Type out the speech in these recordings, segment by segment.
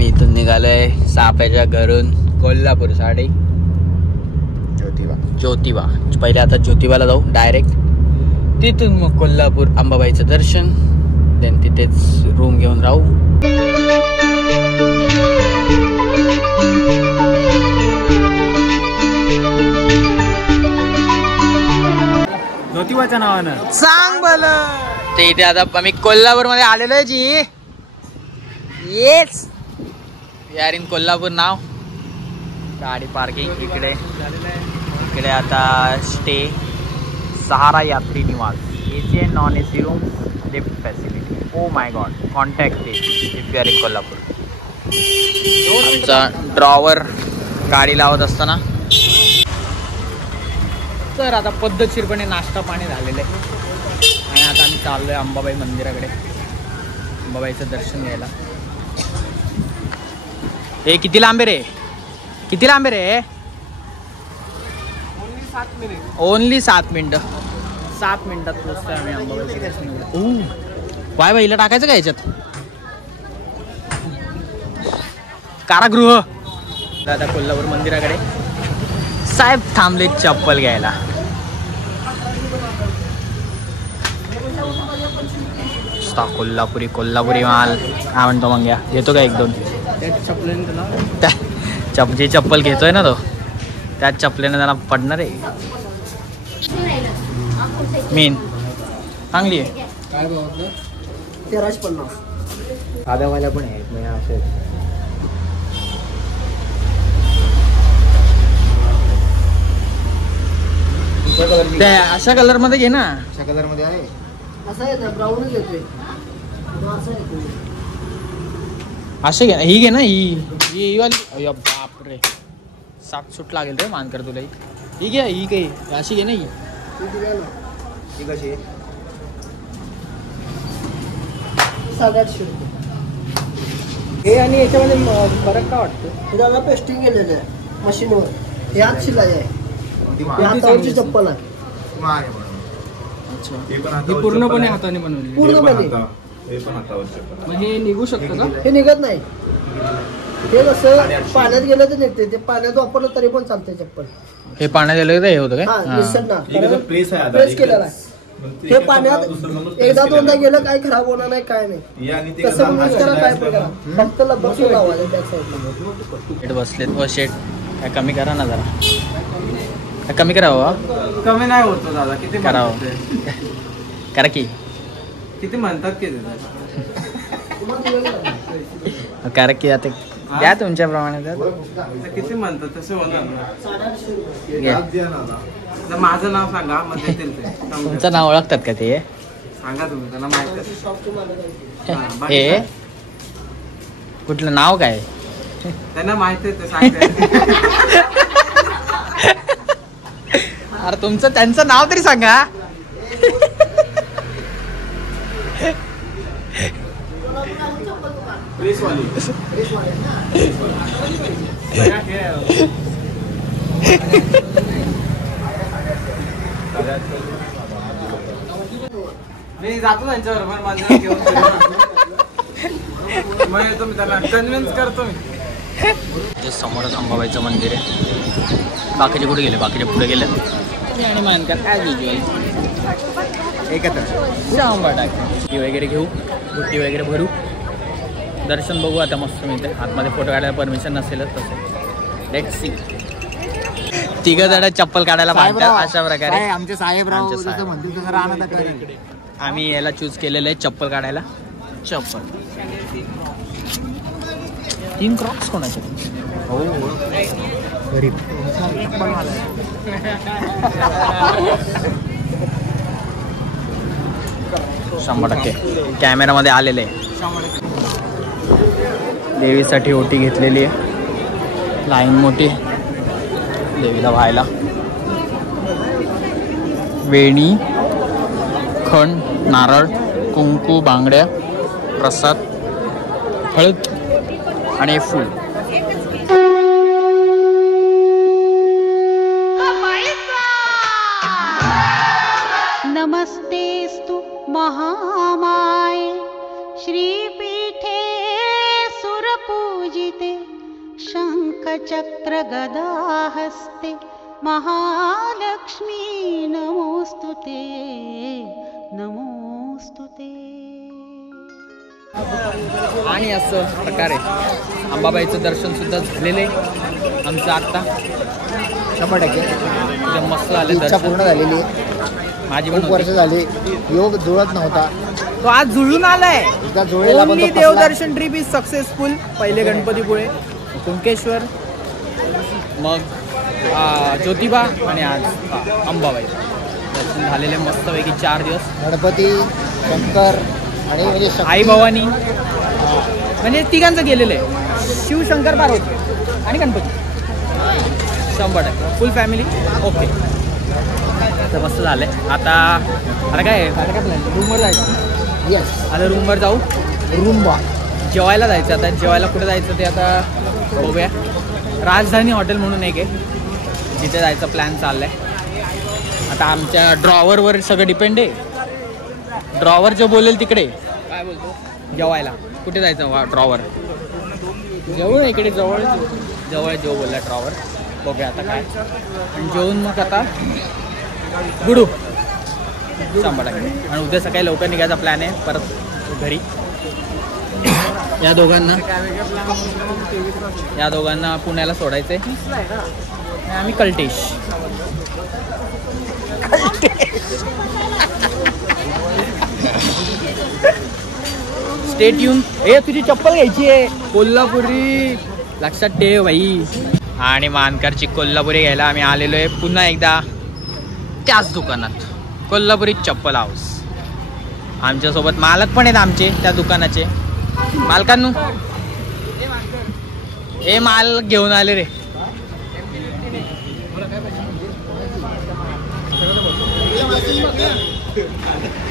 आम्ही इथून निघालोय साप्याच्या घरून कोल्हापूर साठी ज्योतिबा. पहिले आता ज्योतिबाला जाऊ डायरेक्ट, तिथून मग कोल्हापूर अंबाबाईचं दर्शन, देन तिथेच रूम घेऊन राहू. ज्योतिबाच्या नावानं सांग भलं. ते इथे आता आम्ही कोल्हापूर मध्ये आलेलो आहे जी. येस यार इन कोल्हापूर नाव. गाडी पार्किंग इकडे. इकडे आता स्टे सहारा यात्री निवास, AC and non AC room, lift facility. Oh my God, contact if you are in Kolhapur. आमचा ड्रॉवर गाडी लावत असताना. तर आता पद्धतशीरपणे नाश्ता पाणी झालेलं आहे आणि आता आम्ही चाललोय अंबाबाई मंदिराकडे, अंबाबाईचं दर्शन घ्यायला. हे किती लांब रे, किती लांब रे? ओनली 7 मिनिटं. 7 मिनिटात पोहोचतोय आम्ही अंबाबाईचं दर्शन घ्यायला. वाय बाईला टाकायचं का याच्यात? कारागृह. आता कोल्हापूर मंदिराकडे साहेब थांबले चप्पल घ्यायला. कोल्हापुरी कोल्हापुरी माल काय म्हणतो मग? या घेतो का 1-2? जे चप्पल घेतोय ना तो, त्याच चप्पलेने त्याला पडणार आहे. मेन चांगली आहे. 1350. साध्या वाल्या पण आहेत. अशा कलर मध्ये घे ना. अशा कलर मध्ये आहे. असं आहे ना, ब्राऊनच येतोय. असे घे ना, ही घे ना, ही वाली. बाप रे, 7 सूट लागेल रे मानकर तुला. ही घे, ही काही अशी घे ना. ही कशी? 850 रुपये. हे आणि याच्यामध्ये फरक काय वाटतो? त्याला पेस्टिंग केलेलं आहे मशीनवर. हे हात शिलाई आहे, हातावरची चप्पल आहे. ही पूर्णपणे हाताने बनवली. पूर्णपणे हे निघू शकतं का? हे निघत नाही. हे कसं पाण्यात गेलं तर निघते. ते पाण्यात वापरलं तरी पण चालते चप्पल. हे पाण्यात गेलं हे होतं काय? प्रेस केलेला आहे. हे पाण्यात एकदा 2दा गेलं काय खराब होणार नाही, काय नाही. कसं यूज करा, काय पण करा, फक्त लब्बा लावायचं बॅक साईडला. बसलेत व शेट. काय कमी करा ना जरा, काय कमी करा बाबा. कमी नाही होतो दादा. किती करावं? करा की. किती म्हणतात की करा की. आता द्या तुमच्याप्रमाणे. किती म्हणतात तसे होणार. घ्या. माझं नाव सांगा, मग देतील ते. तुमचं नाव ओळखतात का ते? सांगा तुम्ही, त्यांना माहिती. हे कुठलं नाव काय? त्यांना माहिती आहे ते सांगते. अरे तुमचं त्यांचं नाव तरी सांगा. मी जातो त्यांच्याबरोबर, माझं घेऊन मग येतो मी, त्यांना कन्व्हिन्स करतो मी. समोरच अंबाबाईचं मंदिर आहे. बाकीचे कुठे गेले? बाकीचे पुढे गेले. आणि मानकर ॲज युजल एकत्र शंभर टाके वगैरे घेऊ, बुट्टी वगैरे भरू, दर्शन बघू. आता मस्त मिळते. आतमध्ये फोटो काढायला परमिशन नसेलच तसं. Let's see. 3 जण चप्पल काढायला मागतात अशा प्रकारे. आमचे साहेबराव जसं म्हणतील तसं राहणार. आम्ही याला चूज केलेलं आहे चप्पल काढायला. चप्पल 3 क्रॉक्स कोणाचे? हो गरीब. 100% कॅमेरामध्ये आलेले आहे. देवीसाठी ओटी घेतलेली आहे. लाईन मोठी देवीला व्हायला. वेणी, खण, नारळ, कुंकू, बांगड्या, प्रसाद, हळद आणि फूल. नमस्तेस्तु महामाये श्रीपीठे सुरपूजिते पूजिते शङ्खचक्र गदाहस्ते महालक्ष्मी नमोस्तुते नमोस्तुते. आणि असं प्रकारे अंबाबाईचं दर्शन सुद्धा झालेलं आहे आमचं आत्ता 100% एकदम मस्त झालं इच्छा दर्शन. पूर्ण झालेली आहे. माझी पण खूप वर्ष होती. झाली योग जुळत नव्हता. तो आज जुळून आलाय. एकदा जुळेला पण ओनली तो फसला. देवदर्शन ट्रिप इज सक्सेसफुल. पहिले गणपतीपुळे, कुंकेश्वर, मग ज्योतिबा आणि आज अंबाबाई दर्शन झालेले मस्तपैकी 4 दिवस. गणपती, शंकर आणि म्हणजे आई भवानी म्हणजे तिघांचं गेलेलं आहे. शिवशंकर पार्वती आणि गणपती 100% फुल फॅमिली. ओके तर मस्त झालं आहे. आता काय रूमवर जायचं. येस आता रूमवर जाऊ. रुंबा जेवायला जायचं. आता जेवायला कुठे जायचं ते आता बघूया. राजधानी हॉटेल म्हणून एक आहे तिथे जायचा प्लॅन चालला आहे. आता आमच्या ड्रॉवरवर सगळं डिपेंड आहे. ड्रॉवर जो बोलेल तिकडे काय बोलतो जेवायला कुठे जायचं. ड्रॉवर जवळ इकडे जवळ जवळ जेव बोलला ड्रॉवर. बघूया आता काय. आणि जेवून मग आता गुडू 100%. आणि उद्या सकाळी लवकर निघायचा प्लॅन आहे परत घरी. या दोघांना पुण्याला सोडायचंय. आम्ही कलटेश. स्टेट येऊन तुझी चप्पल घ्यायची आहे कोल्हापुरी लक्षात ठेव भाई. आणि मानकरची कोल्हापुरी घ्यायला आम्ही आलेलो आहे पुन्हा एकदा त्याच दुकानात कोल्हापुरी चप्पल हाऊस. आमच्यासोबत मालक पण आहेत आमचे त्या दुकानाचे. मालकांनो हे माल घेऊन आले रे.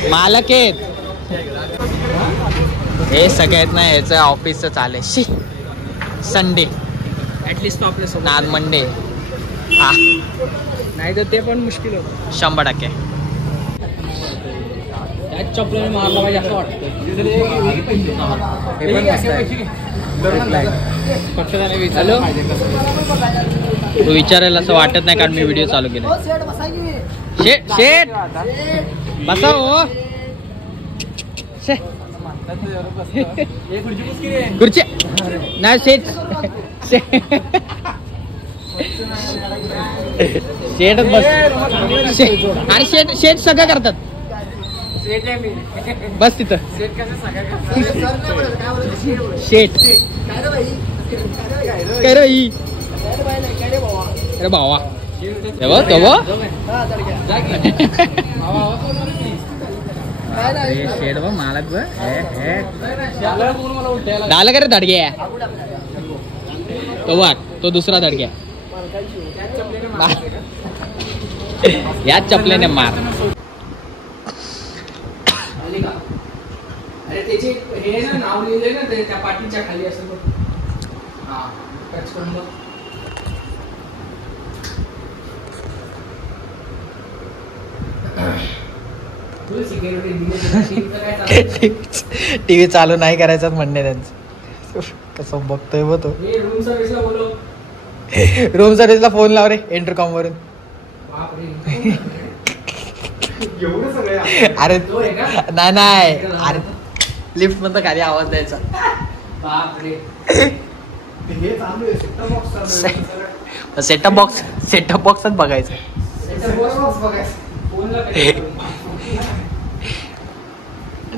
मालक आहेत हे सगळ्यात ना. याचं ऑफिसचं चालेल शी संडे ॲटलिस्ट आपल्या नाद मंडे हा नाही तर ते पण मुश्किल होतं 100%. त्याच चपलाने मारला पाहिजे असं वाटतं. हॅलो तू विचारायला असं वाटत नाही कारण मी व्हिडिओ चालू केला. शेट शेट बसा हो. खुर्ची नाही शेट शेटच बस. आणि शेट शेट सगळं करतात. बस तिथं शेट काय रे अरे भावा शेट बा मालक डाला का रे धडग्या. तो बघ तो दुसरा धडग्या याच चपल्याने मार. अरे त्याचे हे ना नाव लिहिले ना त्या पाठीच्या खाली असं बघ. हा टच करून बघ. टीव्ही चालू नाही करायचं म्हणणे त्यांचं. कसं बघतोय बघ तो. रूम सर्व्हिसला फोन लाव रे इंटरकॉम वरून. अरे नाही अरे लिफ्ट मध्ये खाली आवाज द्यायचा. सेटअप बॉक्सच बघायचं.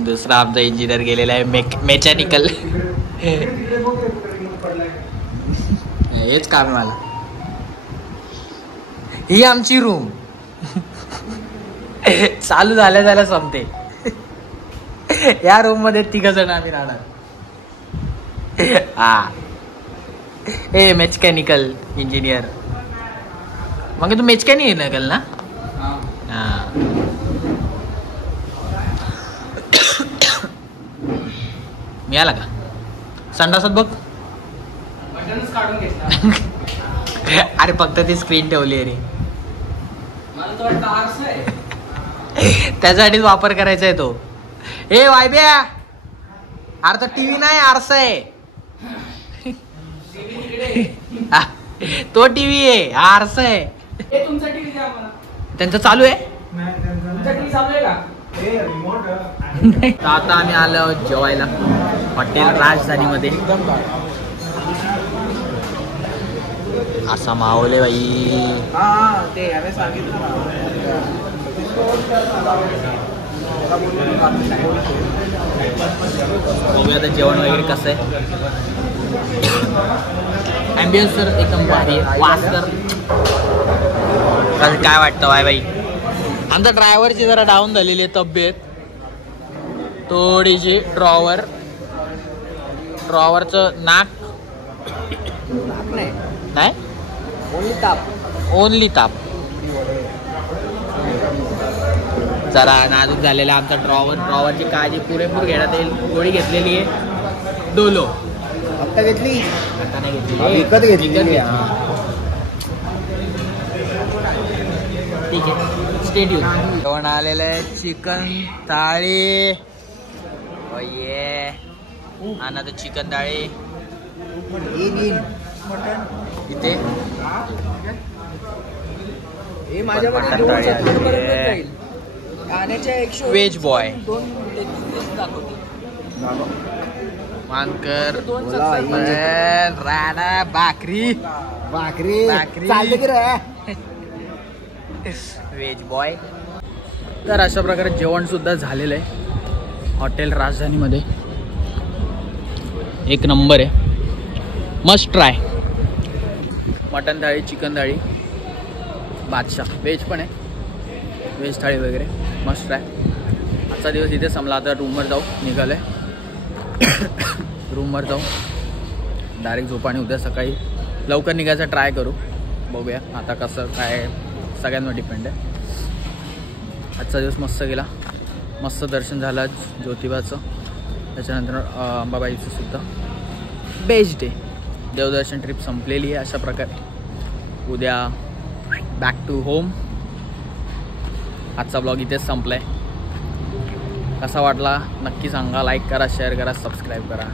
दुसरा आमचा इंजिनियर गेलेला आहे मेकॅनिकल. हेच काम आहे मला. ही आमची रूम चालू झाल्या संपते. या रूम मध्ये 3 जण आम्ही राहणार. हा ए मेकॅनिकल इंजिनियर. मग तू मेकॅनिकल ना. हा मिळाला का संडासात बघ. अरे फक्त ती स्क्रीन ठेवली आहे रे. त्यासाठीच वापर करायचा आहे तो. ए वायब्या अरे तर टीव्ही नाही आरसा आहे. तो टीव्ही आहे, आरसा आहे. तुमचा टीव्ही द्या मला. त्यांचं चालू आहे. तुमचा टीव्ही चालू आहे का? तर आता आम्ही आलो जेवायला हॉटेल राजधानीमध्ये. असा माहोल आहे बाई. ते आम्ही सांगितलं बघूया आता जेवण वगैरे कसं आहे. ॲम्बियन्स तर एकदम भारी आहे. वास तर काय वाटतं बाई. आमच्या ड्रायव्हरची जरा डाऊन झालेली आहे तब्येत थोडीशी. ड्रॉवरचं नाक नाही, ओनली ताप जरा नाजूक झालेला आमचा ड्रॉवरची काळजी पुरेपूर घेण्यात येईल. गोळी घेतलेली आहे डोलो. आता घेतली? आता नाही घेतली, विकत घेतली. ठीक आहे, स्टेट येऊन जेवण आलेलं आहे. चिकन थाळी. ये आणा तर चिकन थाळी इथे. व्हेज बॉय मानकर राणा भाकरी चालते की रे. Veg boy. तर अशा प्रकारे जेवण सुद्धा झालेलं आहे हॉटेल राजधानीमध्ये. एक नंबर आहे, मस्ट ट्राय. मटन थाळी, चिकन थाळी, बादशाह. व्हेज पण आहे, व्हेज थाळी वगैरे मस्ट ट्राय. आजचा दिवस इथे संपला. आता रूमवर जाऊ निघालं आहे. रूमवर जाऊ डायरेक्ट झोपा आणि उद्या सकाळी लवकर निघायचा ट्राय करू. बघूया आता कसं काय, सगळ्यांवर डिपेंड आहे. आजचा दिवस मस्त गेला. मस्त दर्शन झालं ज्योतिबाचं. त्याच्यानंतर अंबाबाईचं सुद्धा बेस्ट डे. देवदर्शन ट्रिप संपलेली आहे अशा प्रकारे. उद्या बॅक टू होम. आजचा ब्लॉग इथेच संपला आहे. कसा वाटला नक्की सांगा. लाईक करा, शेअर करा, सबस्क्राईब करा.